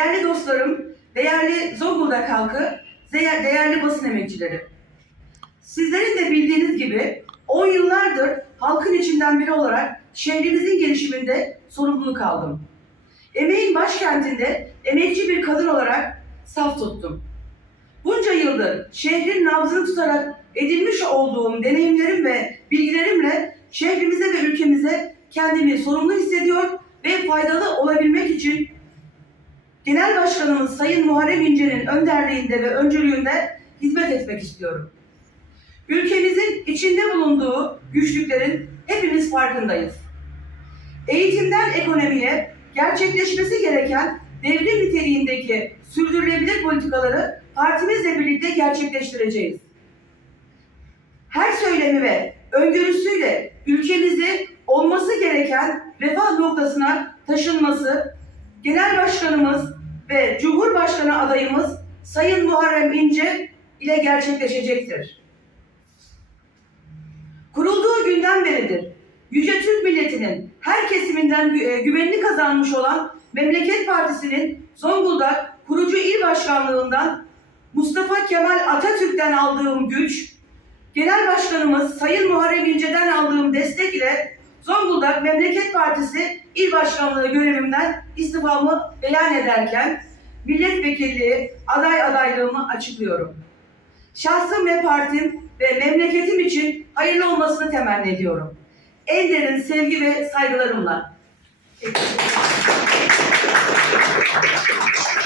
değerli dostlarım, değerli Zonguldak halkı, değer- değerli basın emekçileri. Sizlerin de bildiğiniz gibi 10 yıllardır halkın içinden biri olarak şehrimizin gelişiminde sorumluluk aldım. Emeğin başkentinde emekçi bir kadın olarak saf tuttum. Bunca yıldır şehrin nabzını tutarak edinmiş olduğum deneyimlerim ve bilgilerimle şehrimize ve ülkemize kendimi sorumlu hissediyor ve faydalı olabilmek için Genel Başkanımız Sayın Muharrem İnce'nin önderliğinde ve öncülüğünde hizmet etmek istiyorum. Ülkemizin içinde bulunduğu güçlüklerin hepimiz farkındayız. Eğitimden ekonomiye gerçekleşmesi gereken devrim niteliğindeki sürdürülebilir politikaları partimizle birlikte gerçekleştireceğiz. Her söylemi ve öngörüsüyle ülkemizi olması gereken refah noktasına taşınması Genel Başkanımız ve Cumhurbaşkanı adayımız Sayın Muharrem İnce ile gerçekleşecektir. Kurulduğu günden beridir Yüce Türk milletinin her kesiminden e, güvenini kazanmış olan Memleket Partisi'nin Zonguldak kurucu il başkanlığından Mustafa Kemal Atatürk'ten aldığım güç, Genel Başkanımız Sayın Muharrem İnce'den aldığım destek ile Zonguldak Memleket Partisi İl Başkanlığı görevimden istifamı beyan ederken milletvekilliği aday adaylığımı açıklıyorum. Şahsım ve partim ve memleketim için hayırlı olmasını temenni ediyorum. En derin sevgi ve saygılarımla. Thank